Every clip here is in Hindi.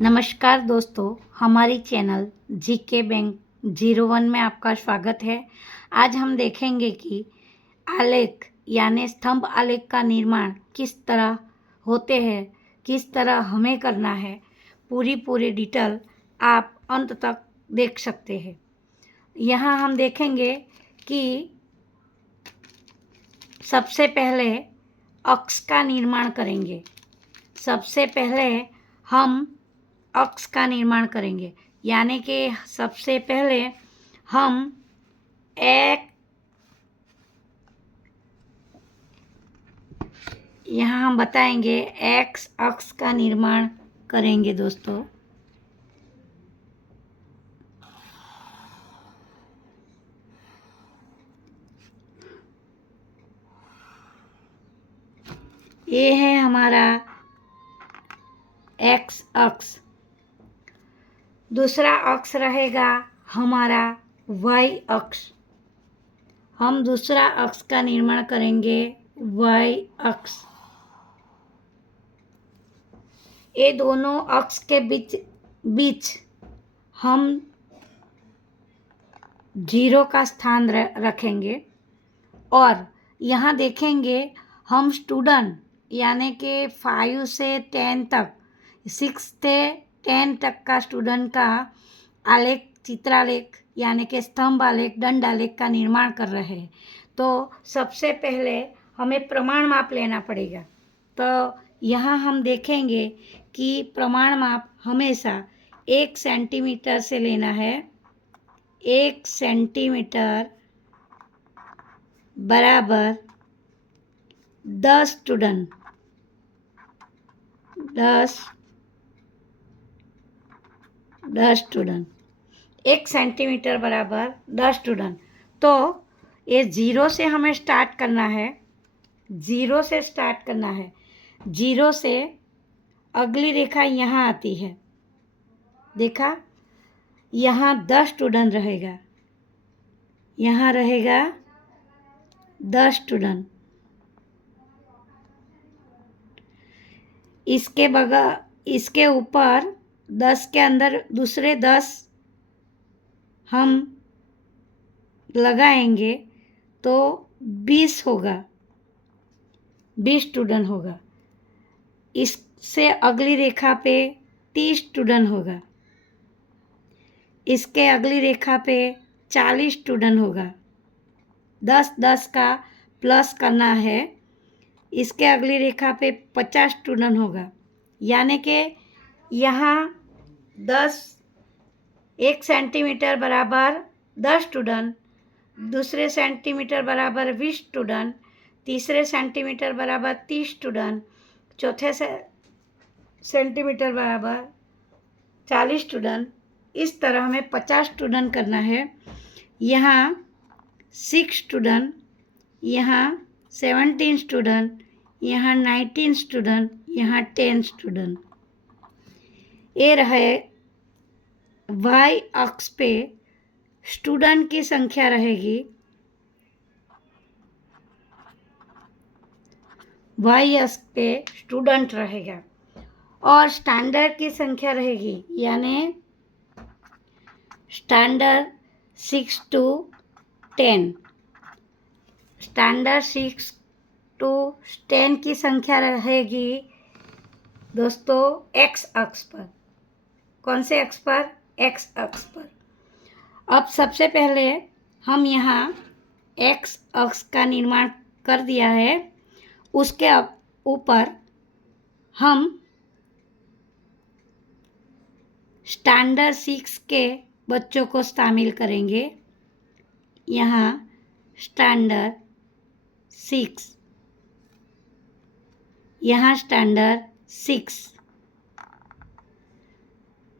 नमस्कार दोस्तों, हमारी चैनल जीके बैंक 01 में आपका स्वागत है। आज हम देखेंगे कि आलेख यानी स्तंभ आलेख का निर्माण किस तरह होते हैं, किस तरह हमें करना है। पूरी डिटेल आप अंत तक देख सकते हैं। यहाँ हम देखेंगे कि सबसे पहले अक्ष का निर्माण करेंगे। सबसे पहले हम अक्ष का निर्माण करेंगे, यानी कि सबसे पहले हम यहाँ हम बताएंगे एक्स अक्ष का निर्माण करेंगे दोस्तों। ये है हमारा एक्स अक्ष। दूसरा अक्ष रहेगा हमारा वाई अक्ष। हम दूसरा अक्ष का निर्माण करेंगे वाई अक्ष। ये दोनों अक्ष के बीच हम 0 का स्थान रखेंगे और यहाँ देखेंगे हम स्टूडेंट यानी कि 5 से 10 तक, 6 से 10 तक का स्टूडेंट का आलेख, चित्रालेख यानी कि स्तंभ आलेख, दंड आलेख का निर्माण कर रहे हैं। तो सबसे पहले हमें प्रमाण माप लेना पड़ेगा। तो यहाँ हम देखेंगे कि प्रमाण माप हमेशा 1 सेंटीमीटर से लेना है। 1 सेंटीमीटर बराबर 10 स्टूडेंट, 10 स्टूडेंट, 1 सेंटीमीटर बराबर 10 स्टूडेंट। तो ये 0 से हमें स्टार्ट करना है। 0 से स्टार्ट करना है। 0 से अगली रेखा यहाँ आती है। देखा, यहाँ 10 स्टूडेंट रहेगा। यहाँ रहेगा 10 स्टूडेंट। इसके ऊपर 10 के अंदर दूसरे 10 हम लगाएंगे तो 20 होगा, 20 स्टूडेंट होगा। इससे अगली रेखा पे 30 स्टूडेंट होगा। इसके अगली रेखा पे 40 स्टूडेंट होगा। 10 का प्लस करना है। इसके अगली रेखा पे 50 स्टूडेंट होगा, यानी कि यहाँ 1 सेंटीमीटर बराबर 10 स्टूडेंट, दूसरे सेंटीमीटर बराबर 20 स्टूडेंट, तीसरे सेंटीमीटर बराबर 30 स्टूडेंट, चौथे सेंटीमीटर बराबर 40 स्टूडेंट। इस तरह हमें 50 स्टूडेंट करना है। यहाँ 6 स्टूडेंट, यहाँ 17 स्टूडेंट, यहाँ 19 स्टूडेंट, यहाँ 10 स्टूडेंट। ये रहे वाई अक्ष पे स्टूडेंट की संख्या रहेगी। वाई अक्ष पे स्टूडेंट रहेगा और स्टैंडर्ड की संख्या रहेगी, यानी स्टैंडर्ड 6 to 10। स्टैंडर्ड 6 to 10 की संख्या रहेगी दोस्तों एक्स अक्ष पर। कौन से अक्ष पर? एक्स अक्ष पर। अब सबसे पहले हम यहाँ एक्स अक्ष का निर्माण कर दिया है। उसके ऊपर हम स्टैंडर्ड 6 के बच्चों को शामिल करेंगे। यहाँ स्टैंडर्ड 6, यहाँ स्टैंडर्ड 6।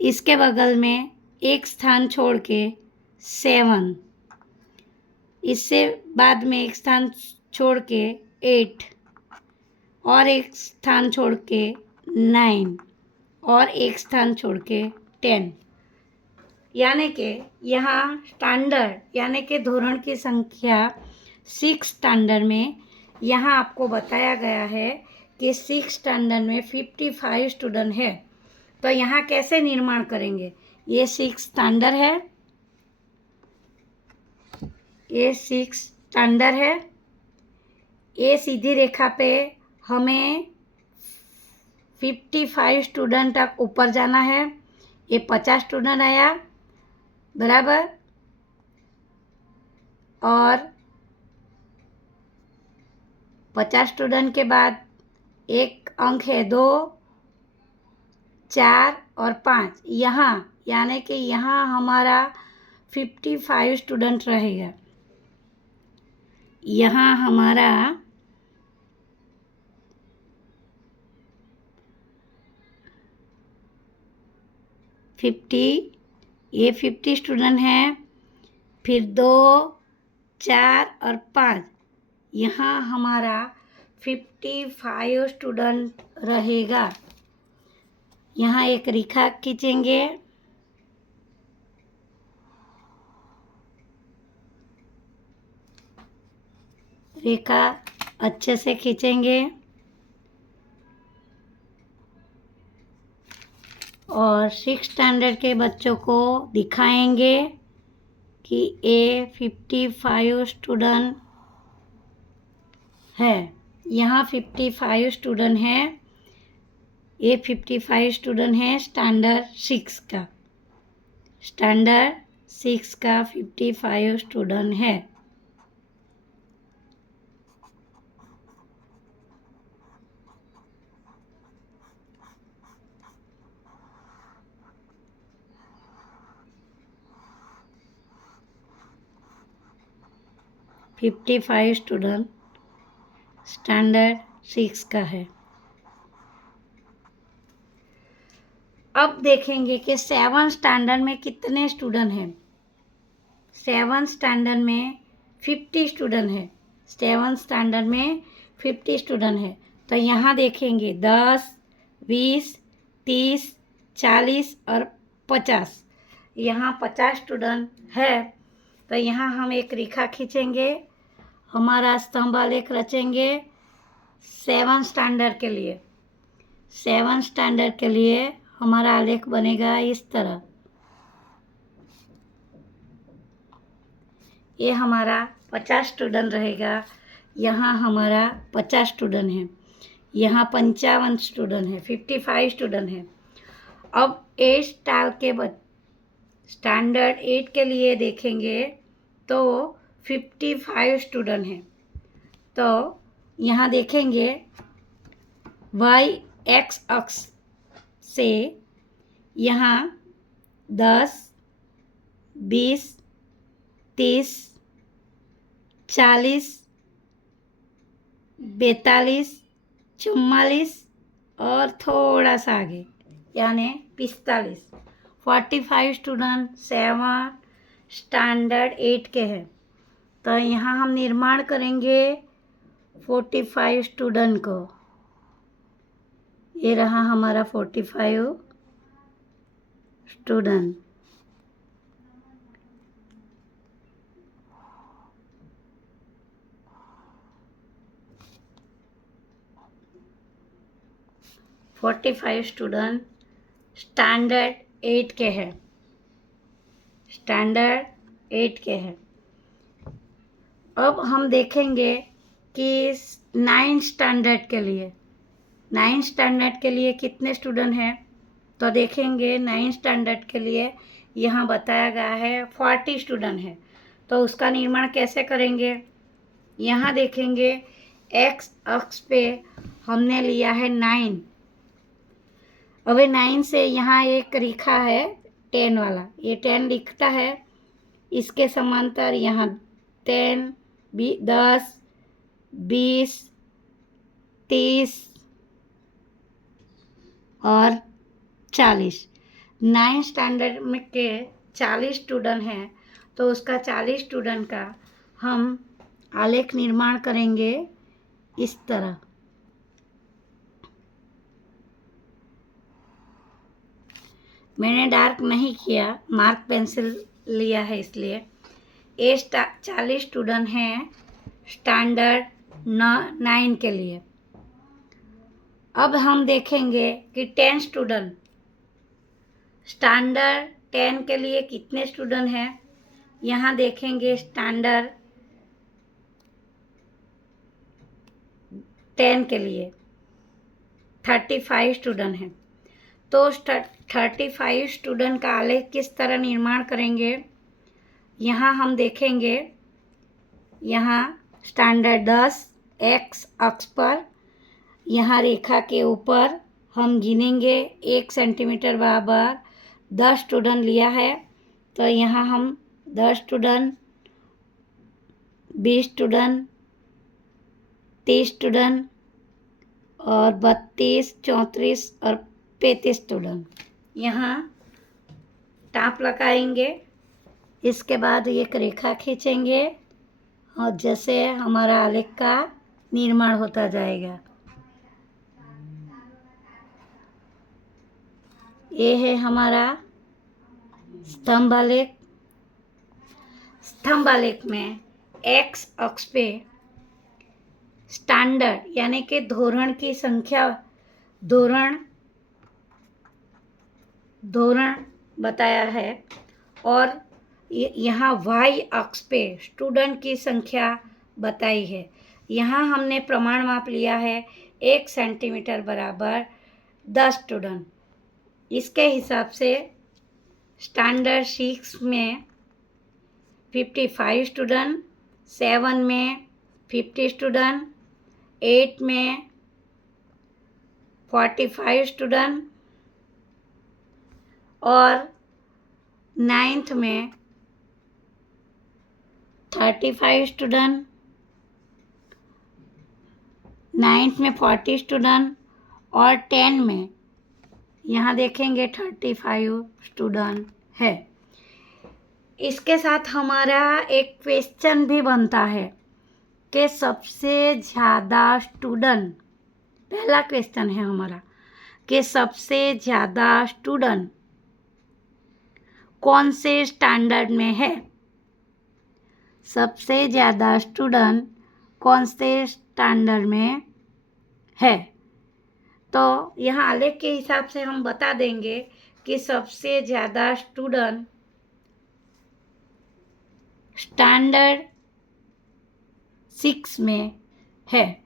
इसके बगल में एक स्थान छोड़ के 7, इससे बाद में एक स्थान छोड़ के 8 और एक स्थान छोड़ के 9 और एक स्थान छोड़ के 10, यानी कि यहाँ स्टैंडर्ड यानी कि धोरण की संख्या 6 स्टैंडर्ड में यहाँ आपको बताया गया है कि 6 स्टैंडर्ड में 55 स्टूडेंट है। तो यहाँ कैसे निर्माण करेंगे? ये 6 स्टैंडर्ड है, ये 6 स्टैंडर्ड है। ये सीधी रेखा पे हमें 55 स्टूडेंट तक ऊपर जाना है। ये 50 स्टूडेंट आया, बराबर। और 50 स्टूडेंट के बाद एक अंक है 2, 4 और 5 यहाँ, यानी कि यहाँ हमारा 55 स्टूडेंट रहेगा। यहाँ हमारा 50, ये 50 स्टूडेंट हैं, फिर 2, 4 और 5 यहाँ हमारा 55 स्टूडेंट रहेगा। यहाँ एक रेखा खींचेंगे, रेखा अच्छे से खींचेंगे और 6 स्टैंडर्ड के बच्चों को दिखाएंगे कि ये 55 स्टूडेंट है। यहाँ 55 स्टूडेंट हैं, ये 55 स्टूडेंट हैं स्टैंडर्ड 6 का, स्टैंडर्ड 6 का 55 स्टूडेंट है। फिफ्टी 55 स्टूडेंट स्टैंडर्ड 6 का है। अब देखेंगे कि 7 स्टैंडर्ड में कितने स्टूडेंट हैं। 7 स्टैंडर्ड में 50 स्टूडेंट है, 7 स्टैंडर्ड में 50 स्टूडेंट है। तो यहाँ देखेंगे 10, 20, 30, 40 और 50, यहाँ 50 स्टूडेंट है। तो यहाँ हम एक रेखा खींचेंगे, हमारा स्तंभ आलेख रचेंगे 7 स्टैंडर्ड के लिए। 7 स्टैंडर्ड के लिए हमारा आलेख बनेगा इस तरह। ये हमारा 50 स्टूडेंट रहेगा, यहाँ हमारा 50 स्टूडेंट है, यहाँ 55 स्टूडेंट है, 55 स्टूडेंट है। अब 8 स्टार के स्टैंडर्ड 8 के लिए देखेंगे तो 55 स्टूडेंट हैं। तो यहाँ देखेंगे y x अक्ष से यहाँ 10, 20, 30, 40, 42, 44 और थोड़ा सा आगे यानी 45 स्टूडेंट 7 स्टैंडर्ड 8 के हैं। तो यहाँ हम निर्माण करेंगे 45 स्टूडेंट को। ये रहा हमारा 45 स्टूडेंट। स्टूडेंट स्टैंडर्ड 8 के हैं, स्टैंडर्ड 8 के हैं। अब हम देखेंगे कि 9 स्टैंडर्ड के लिए, 9 स्टैंडर्ड के लिए कितने स्टूडेंट हैं। तो देखेंगे 9 स्टैंडर्ड के लिए यहाँ बताया गया है 40 स्टूडेंट है। तो उसका निर्माण कैसे करेंगे, यहाँ देखेंगे एक्स अक्ष पे हमने लिया है 9। अब 9 से यहाँ एक रेखा है 10 वाला, ये 10 लिखता है, इसके समांतर यहाँ 10, 10, 20, 30 और 40। 9 स्टैंडर्ड में के 40 स्टूडेंट हैं, तो उसका 40 स्टूडेंट का हम आलेख निर्माण करेंगे इस तरह। मैंने डार्क नहीं किया, मार्क पेंसिल लिया है इसलिए। ये 40 स्टूडेंट हैं स्टैंडर्ड 9 के लिए। अब हम देखेंगे कि 10 स्टूडेंट स्टैंडर्ड 10 के लिए कितने स्टूडेंट हैं? यहाँ देखेंगे स्टैंडर्ड 10 के लिए 35 स्टूडेंट हैं। तो 35 स्टूडेंट का आलेख किस तरह निर्माण करेंगे? यहाँ हम देखेंगे, यहाँ स्टैंडर्ड 10 एक्स अक्ष पर, यहाँ रेखा के ऊपर हम गिनेंगे 1 सेंटीमीटर बराबर 10 स्टूडेंट लिया है। तो यहाँ हम 10 स्टूडेंट, 20 स्टूडेंट, 30 स्टूडेंट और 32, 34 और 35 स्टूडेंट यहाँ टाँप लगाएंगे। इसके बाद एक रेखा खींचेंगे और जैसे हमारा आलेख का निर्माण होता जाएगा। ये है हमारा स्तंभ आलेख। स्तंभ आलेख में एक्स अक्ष पे स्टैंडर्ड यानी कि धोरण की संख्या, धोरण बताया है, और यहाँ वाई अक्ष पे स्टूडेंट की संख्या बताई है। यहाँ हमने प्रमाण माप लिया है 1 सेंटीमीटर बराबर 10 स्टूडेंट। इसके हिसाब से स्टैंडर्ड 6 में 55 स्टूडेंट, 7 में 50 स्टूडेंट, 8 में 45 स्टूडेंट और 9th में 35 स्टूडेंट, 9th में 40 स्टूडेंट और 10 में यहाँ देखेंगे 35 स्टूडेंट है। इसके साथ हमारा एक क्वेश्चन भी बनता है कि सबसे ज़्यादा स्टूडेंट, पहला क्वेश्चन है हमारा कि सबसे ज़्यादा स्टूडेंट कौन से स्टैंडर्ड में है? सबसे ज़्यादा स्टूडेंट कौन से स्टैंडर्ड में है? तो यहाँ आलेख के हिसाब से हम बता देंगे कि सबसे ज़्यादा स्टूडेंट स्टैंडर्ड 6 में है।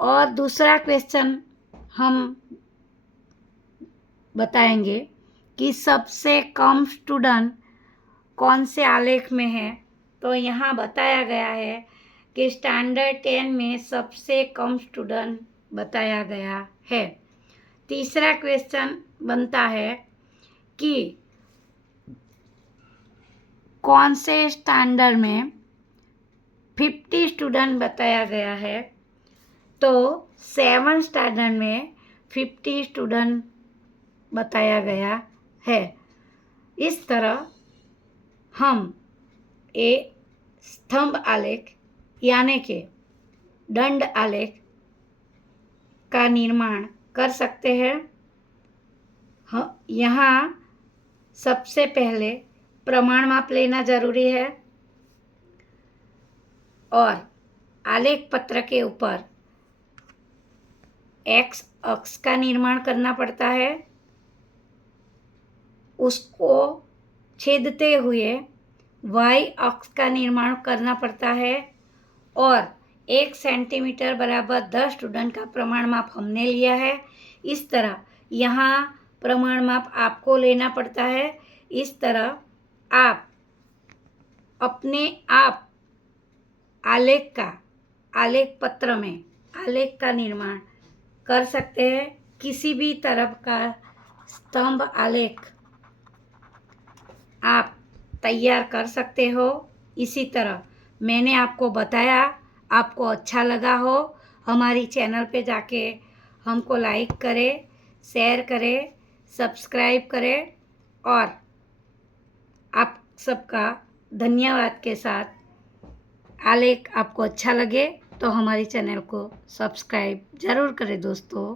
और दूसरा क्वेश्चन हम बताएंगे कि सबसे कम स्टूडेंट कौन से आलेख में है। तो यहाँ बताया गया है कि स्टैंडर्ड 10 में सबसे कम स्टूडेंट बताया गया है। तीसरा क्वेश्चन बनता है कि कौन से स्टैंडर्ड में 50 स्टूडेंट बताया गया है। तो 7 स्टैंडर्ड में 50 स्टूडेंट बताया गया है। इस तरह हम स्तंभ आलेख यानी कि दंड आलेख का निर्माण कर सकते हैं। यहाँ सबसे पहले प्रमाण माप लेना जरूरी है और आलेख पत्र के ऊपर एक्स अक्ष का निर्माण करना पड़ता है, उसको छेदते हुए वाई अक्ष का निर्माण करना पड़ता है और 1 सेंटीमीटर बराबर 10 स्टूडेंट का प्रमाण माप हमने लिया है। इस तरह यहाँ प्रमाण माप आपको लेना पड़ता है। इस तरह आप अपने आप आलेख पत्र में आलेख का निर्माण कर सकते हैं। किसी भी तरह का स्तंभ आलेख आप तैयार कर सकते हो। इसी तरह मैंने आपको बताया, आपको अच्छा लगा हो, हमारी चैनल पे जाके हमको लाइक करें, शेयर करें, सब्सक्राइब करें और आप सबका धन्यवाद के साथ आलेख आपको अच्छा लगे तो हमारी चैनल को सब्सक्राइब ज़रूर करें दोस्तों।